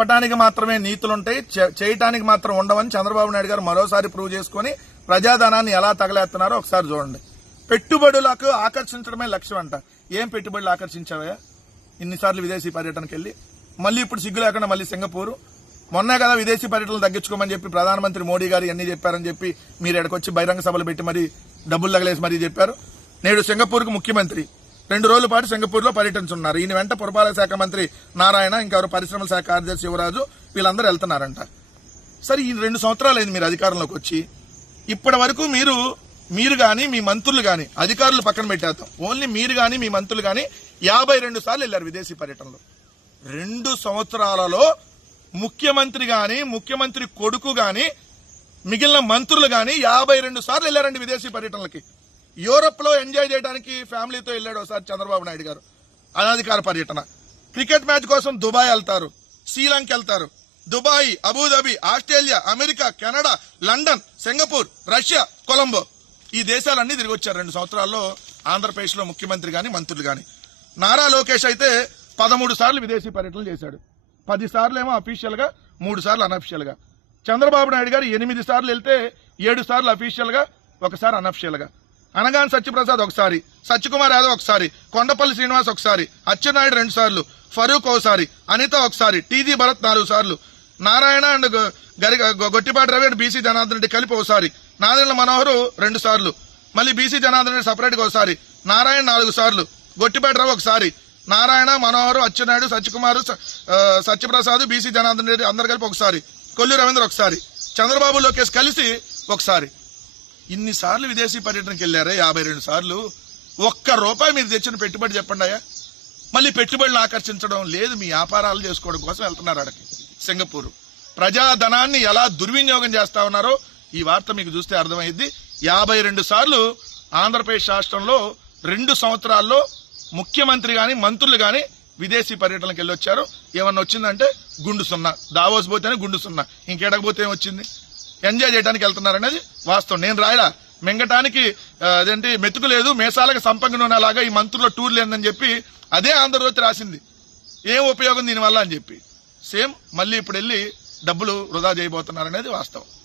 చెప్పడానికి మాత్రమే నీతులుంటాయి, చేయటానికి మాత్రం ఉండవని చంద్రబాబు నాయుడు గారు మరోసారి ప్రూవ్ చేసుకుని ప్రజాధనాన్ని ఎలా తగలేస్తున్నారో ఒకసారి చూడండి. పెట్టుబడులకు ఆకర్షించడమే లక్ష్యం అంట. ఏం పెట్టుబడులు ఆకర్షించావా ఇన్నిసార్లు విదేశీ పర్యటనకి వెళ్ళి? మళ్ళీ ఇప్పుడు సిగ్గు లేకుండా మళ్ళీ సింగపూర్. మొన్నే కదా విదేశీ పర్యటనలు తగ్గించుకోమని చెప్పి ప్రధానమంత్రి మోడీ గారు అన్ని చెప్పారని చెప్పి మీరు ఎక్కడికొచ్చి బహిరంగ సభలు పెట్టి మరీ డబ్బులు తగలేసి మరీ చెప్పారు. నేడు సింగపూర్కు ముఖ్యమంత్రి 2 రోజుల పాటు సింగపూర్ లో పర్యటించున్నారు. ఈయన వెంట పురపాలక శాఖ మంత్రి నారాయణ, ఇంకెవరు పరిశ్రమల శాఖ కార్యదర్శి యువరాజు, వీళ్ళందరూ వెళ్తున్నారంట. సరే, ఈ 2 సంవత్సరాలు అయింది మీరు అధికారంలోకి వచ్చి. ఇప్పటి వరకు మీరు గాని మీ మంత్రులు గాని, అధికారులు పక్కన పెట్టేద్దాం, ఓన్లీ మీరు గాని మీ మంత్రులు గాని 52 సార్లు వెళ్లారు విదేశీ పర్యటనలో. 2 సంవత్సరాలలో ముఖ్యమంత్రి గాని, ముఖ్యమంత్రి కొడుకు గాని, మిగిలిన మంత్రులు గాని 52 సార్లు వెళ్లారండి విదేశీ పర్యటనలకి. యూరోప్ లో ఎంజాయ్ చేయడానికి ఫ్యామిలీతో వెళ్ళాడు ఒకసారి చంద్రబాబు నాయుడు గారు, అనధికార పర్యటన. క్రికెట్ మ్యాచ్ కోసం దుబాయ్ వెళ్తారు, శ్రీలంక వెళ్తారు. Dubai, Abu Dhabi, Australia, America, Canada, London, Singapore, Russia, Colombo, ఈ దేశాలన్నీ తిరిగి వచ్చారు 2 సంవత్సరాల్లో ఆంధ్రప్రదేశ్ లో ముఖ్యమంత్రి గాని మంత్రులు గాని. నారా లోకేష్ అయితే 13 సార్లు విదేశీ పర్యటనలు చేశాడు. 10 సార్లు ఏమో అఫీషియల్ గా, 3 సార్లు అనఫిషియల్ గా. చంద్రబాబు నాయుడు గారు 8 సార్లు వెళ్తే 7 సార్లు అఫీషియల్ గా, 1 సారి అనఫిషియల్ గా. అనగాని సత్యప్రసాద్ ఒకసారి, సత్యకుమార్ యాదవ్ ఒకసారి, కొండపల్లి శ్రీనివాస్ ఒకసారి, అచ్చెన్నాయుడు 2 సార్లు, ఫరూక్ ఒకసారి, అనిత ఒకసారి, టీజీ భరత్ 4 సార్లు, Narayana and Gottipati Ravi and BC Janardhan Reddy కలిపి ఒకసారి, నాదెండ్ల మనోహర్ 2 సార్లు, మళ్ళీ బీసీ జనార్దన్ రెడ్డి సపరేట్ గా ఒకసారి, నారాయణ 4 సార్లు, గొట్టిపాటి రవి ఒకసారి, నారాయణ, మనోహర్, అచ్చెన్నాయుడు, సత్యకుమార్, సత్యప్రసాద్, బీసీ జనార్దన్ రెడ్డి అందరు కలిపి ఒకసారి, కొల్లు రవీంద్ర ఒకసారి, చంద్రబాబు లోకేష్ కలిసి ఒకసారి. ఇన్నిసార్లు విదేశీ పర్యటనకి వెళ్లారే 52 సార్లు. ₹1 మీరు తెచ్చిన పెట్టుబడి చెప్పండి అయ్యా. మళ్ళీ పెట్టుబడులు ఆకర్షించడం లేదు, మీ వ్యాపారాలు చేసుకోవడం కోసం వెళ్తున్నారు అక్కడికి సింగపూర్. ప్రజాధనాన్ని ఎలా దుర్వినియోగం చేస్తా ఉన్నారో ఈ వార్త మీకు చూస్తే అర్థమైంది. 52 సార్లు ఆంధ్రప్రదేశ్ రాష్ట్రంలో 2 సంవత్సరాల్లో ముఖ్యమంత్రి గాని మంత్రులు గాని విదేశీ పర్యటనకి వెళ్ళొచ్చారు. ఏమన్నా వచ్చిందంటే గుండు సున్నా. దావోస్ పోతేనే గుండు సున్నా, ఇంకేడకపోతే ఏమొచ్చింది? ఎంజాయ్ చేయడానికి వెళ్తున్నారనేది వాస్తవం. నేను రాయలా, మింగటానికి అదేంటి మెతుకు లేదు, మేసాలకు సంపంగ అలాగా ఈ మంత్రుల టూర్ లేదని చెప్పి అదే ఆంధ్రజ్యోతి రాసింది. ఏం ఉపయోగం దీనివల్ల అని చెప్పి. సేమ్ మళ్ళీ ఇప్పుడు వెళ్ళి డబ్బులు వృధా చేయబోతున్నారనేది వాస్తవం.